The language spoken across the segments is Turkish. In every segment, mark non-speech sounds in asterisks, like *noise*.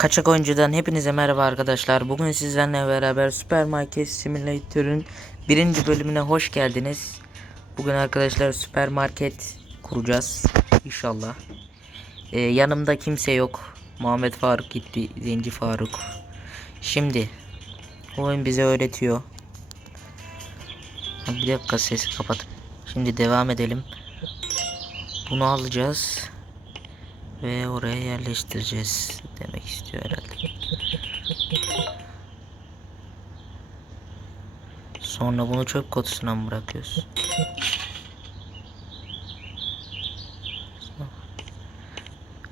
Kaçak oyuncudan hepinize merhaba arkadaşlar. Bugün sizlerle beraber Supermarket Simulator'ın birinci bölümüne hoş geldiniz. Bugün arkadaşlar süpermarket kuracağız inşallah. Ee, yanımda kimse yok. Muhammed Faruk gitti. Zenci Faruk. Şimdi oyun bize öğretiyor. Bir dakika sesi kapat. Şimdi devam edelim. Bunu alacağız ve oraya yerleştireceğiz demek istiyor herhalde. Sonra bunu çöp kutusuna mı bırakıyoruz?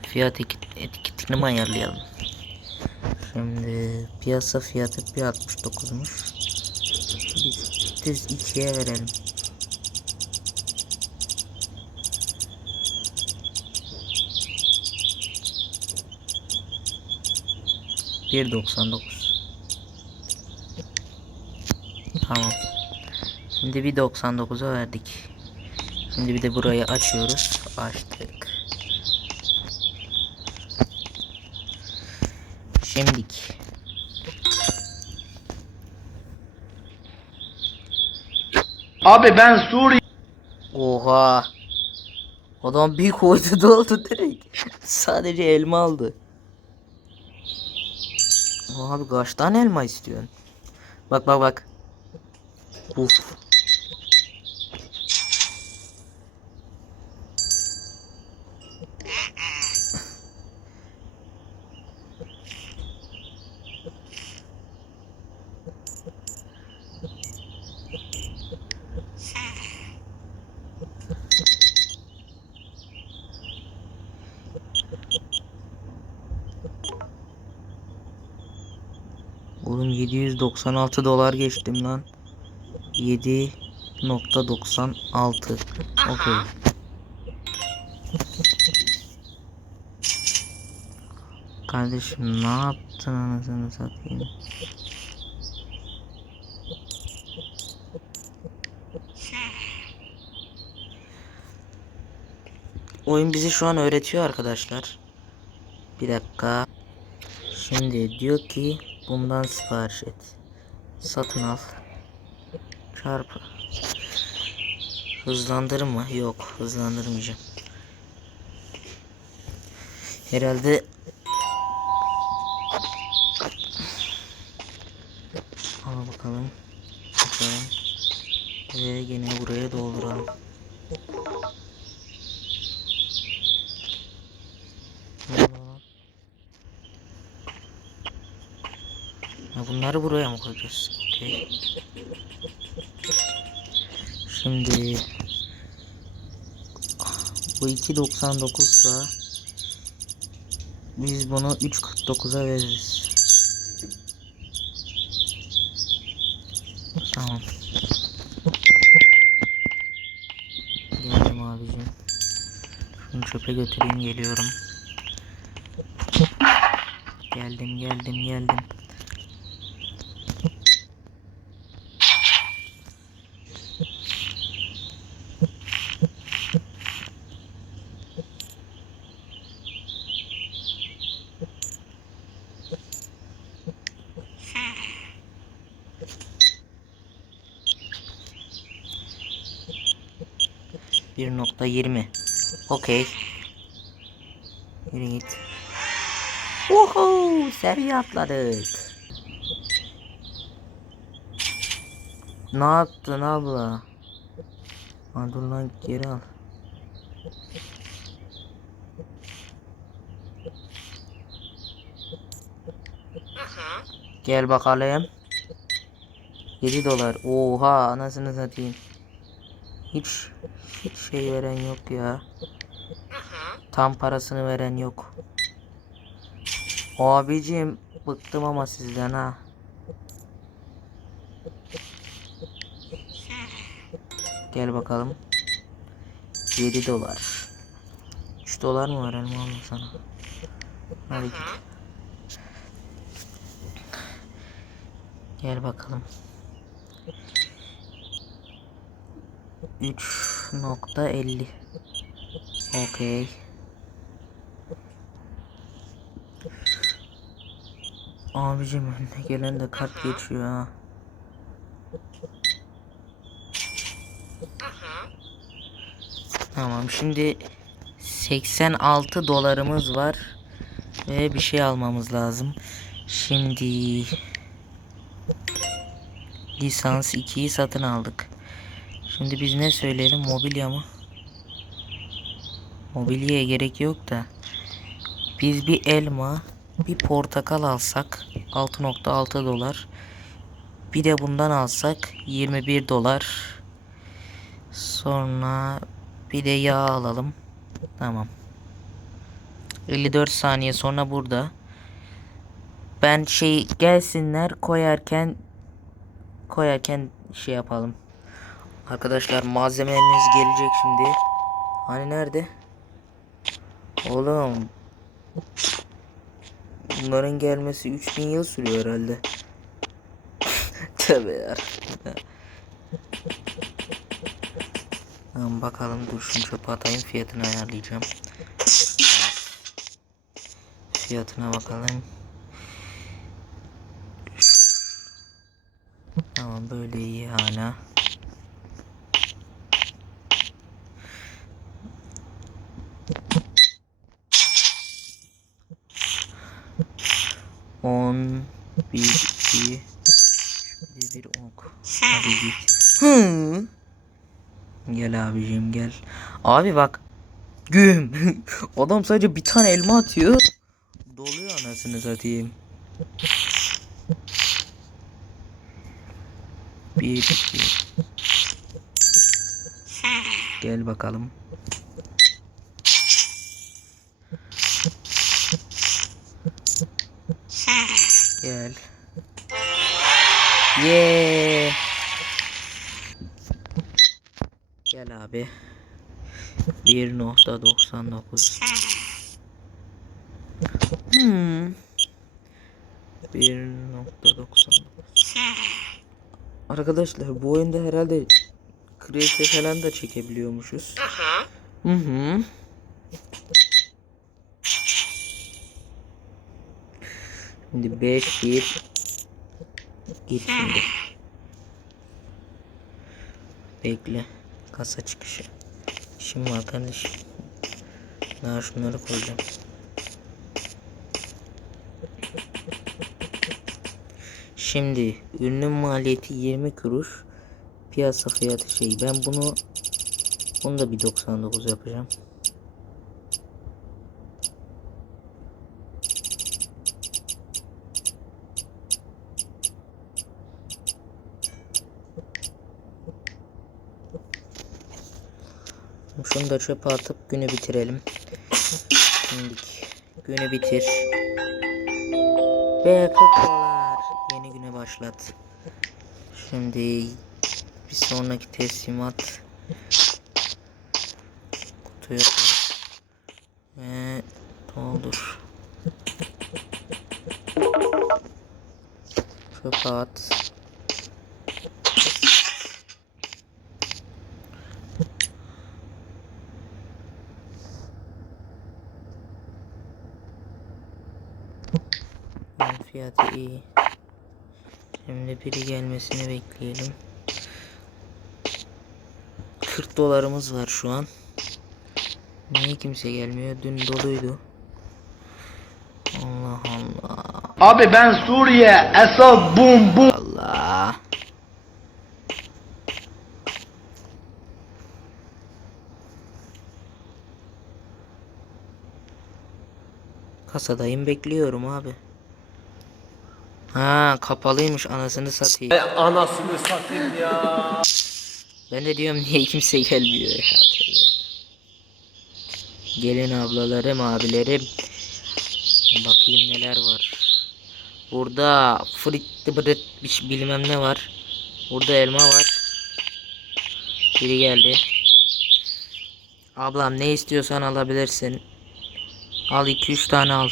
Fiyat etiket- etiketini mi ayarlayalım? Şimdi piyasa fiyatı 1.69'muş. Biz düz 2'ye verelim. Bir doksan dokuz. Tamam. Şimdi bir 99'a verdik. Şimdi bir de burayı açıyoruz. Açtık. Şimdik. Abi ben Suriye Oha. Adam bir koydu *laughs* doldu direkt. Sadece elma aldı. Abi kaç tane elma istiyorsun? Bak bak bak. Uf. Oğlum 796 dolar geçtim lan. 7.96 Okey. Kardeşim ne yaptın anasını satayım. Oyun bizi şu an öğretiyor arkadaşlar. Bir dakika. Şimdi diyor ki bundan sipariş et. Satın al. Çarpı. Hızlandırma. Yok hızlandırmayacağım. Herhalde Al bakalım. Ve yine buraya dolduralım. Ha, bunları buraya mı koyacağız? Okey. Şimdi bu 2.99 sa biz bunu 3.49'a veririz. Tamam. Geldim abicim. Şunu çöpe götüreyim geliyorum. Geldim geldim geldim. Bir nokta yirmi. Okey. Yürü git. Uhu, seviye atladık. Ne yaptın abla? Ha, dur lan geri al. Gel bakalım. 7 dolar. Oha anasını satayım. Hiç hiç şey veren yok ya. Tam parasını veren yok. Abicim bıktım ama sizden ha. Gel bakalım. 7 dolar. 3 dolar mı verelim oğlum sana? Hadi git. Gel bakalım. 3.50 Okey. Abicim önüne gelen de kart geçiyor ha. Tamam şimdi 86 dolarımız var ve bir şey almamız lazım. Şimdi lisans 2'yi satın aldık. Şimdi biz ne söyleyelim? Mobilya mı? Mobilyaya gerek yok da. Biz bir elma bir portakal alsak 6.6 dolar. Bir de bundan alsak 21 dolar. Sonra bir de yağ alalım. Tamam. 54 saniye sonra burada. Ben şey gelsinler koyarken koyarken şey yapalım arkadaşlar malzemeleriniz gelecek şimdi hani nerede oğlum Bunların gelmesi 3000 yıl sürüyor herhalde. *laughs* Tövbe ya. Tamam bakalım dur şunu çöpe atayım fiyatını ayarlayacağım. Fiyatına bakalım. Tamam böyle iyi hala. On bir iki bir bir ok. Hadi git. Hı. Gel abicim gel. Abi bak. Güm. *laughs* Adam sadece bir tane elma atıyor. Doluyor anasını satayım. Bir iki. Gel bakalım. Gel. Yeah. Gel abi. 1.99 Hmm. 1.99 Arkadaşlar bu oyunda herhalde kredi falan da çekebiliyormuşuz. Hı hı. Şimdi 5 1 Gir şimdi. Bekle. Kasa çıkışı. İşim var kardeşim. Daha şunları koyacağım. Şimdi ürünün maliyeti 20 kuruş. Piyasa fiyatı şey. Ben bunu bunu da bir 99 yapacağım. Şunu da çöpe atıp günü bitirelim. Şimdi günü bitir. Ve 40 dolar. Yeni güne başlat. Şimdi bir sonraki teslimat. Kutuya koy. Ve doldur. Çöpe at. Yani fiyatı iyi. Şimdi biri gelmesini bekleyelim. 40 dolarımız var şu an. Niye kimse gelmiyor? Dün doluydu. Allah Allah. Abi ben Suriye, Esad, bum bum. Allah. Kasadayım bekliyorum abi. Ha kapalıymış anasını satayım. Anasını satayım ya. Ben de diyorum niye kimse gelmiyor ya. Gelin ablalarım abilerim. Bakayım neler var. Burada fritli brit bir şey- bilmem ne var. Burada elma var. Biri geldi. Ablam ne istiyorsan alabilirsin. Al 2-3 tane al.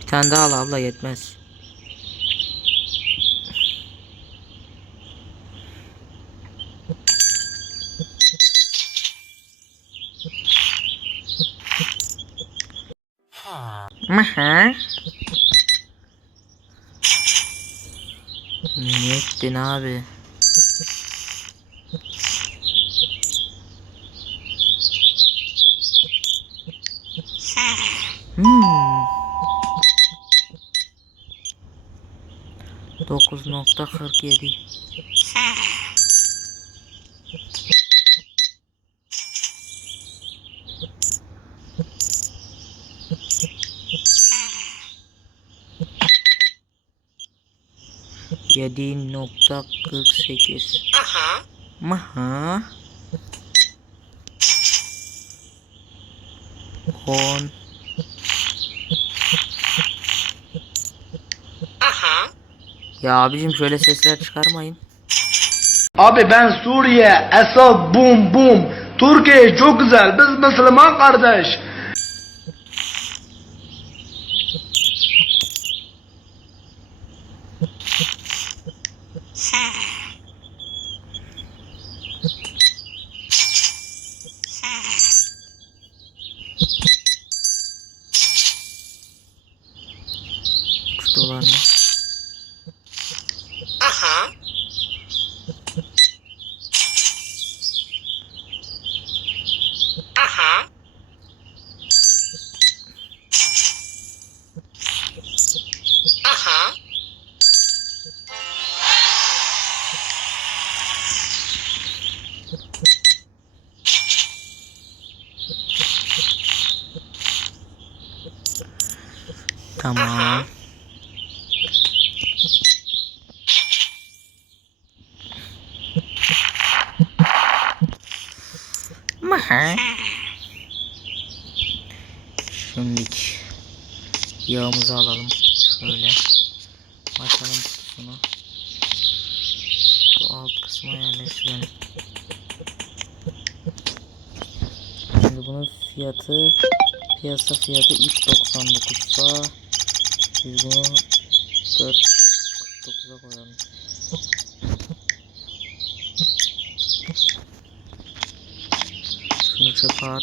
Bir tane daha al abla yetmez. Maha. Ne ettin abi? Hmm. 9.47 Yedi nokta kırk sekiz. Aha. Maha. On. Ya abicim şöyle sesler çıkarmayın. Abi ben Suriye, Esad bum bum. Türkiye çok güzel. Biz Müslüman kardeş. Üç dolar mı? Tamam. Şimdilik yağımızı alalım. Şöyle açalım kutusunu. Şu alt kısma yerleştirelim. Şimdi bunun fiyatı piyasa fiyatı 3.99 sa biz bunu 4.49'a koyalım. Şunu çöpe at.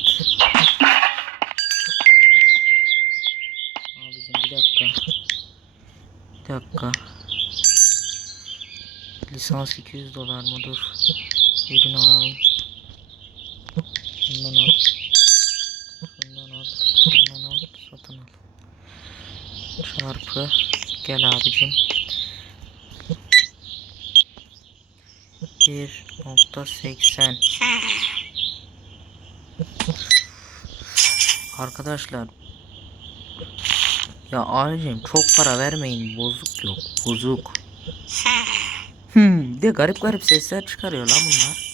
Abicim bir dakika. Bir dakika. Lisans 200 dolar mı? Dur. Ürün alalım. Bundan al. Şundan al. Şundan al. Satın al. Çarpı. Gel abicim. 1.80 Arkadaşlar. Ya abicim çok para vermeyin. Bozuk yok. Bozuk. Hmm, de garip garip sesler çıkarıyor lan bunlar.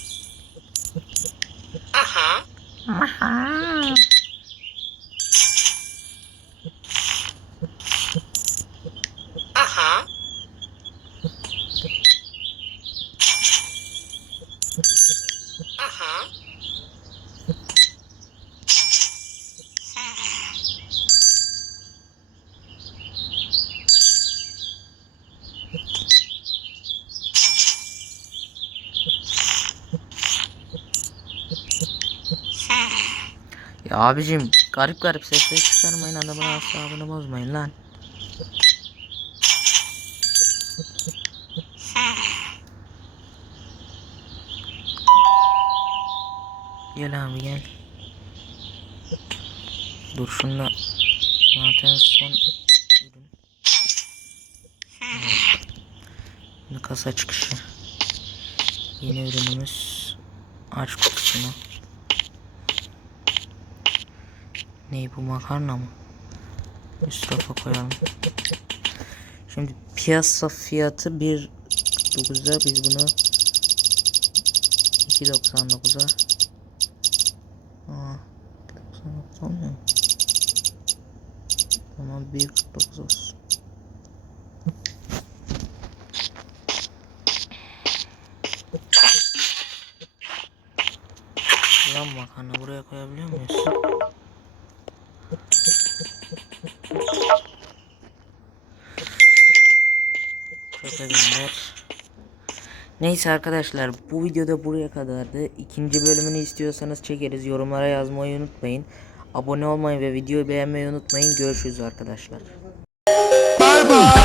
Ya abicim garip garip sesler çıkarmayın adamın asabını bozmayın lan. Gel abi gel. Dur şunla zaten son ürün. Şimdi kasa çıkışı. Yeni ürünümüz. Aç kutusunu. Ney bu makarna mı? Üst rafa koyalım. Şimdi piyasa fiyatı 1.9'a biz bunu 2.99'a Aa, 2.99 olmuyor mu? Tamam 1.49 olsun. Lan makarna buraya koyabiliyor muyuz? Gönder. Neyse arkadaşlar bu videoda buraya kadardı. İkinci bölümünü istiyorsanız çekeriz. Yorumlara yazmayı unutmayın. Abone olmayı ve videoyu beğenmeyi unutmayın. Görüşürüz arkadaşlar. Bye bye.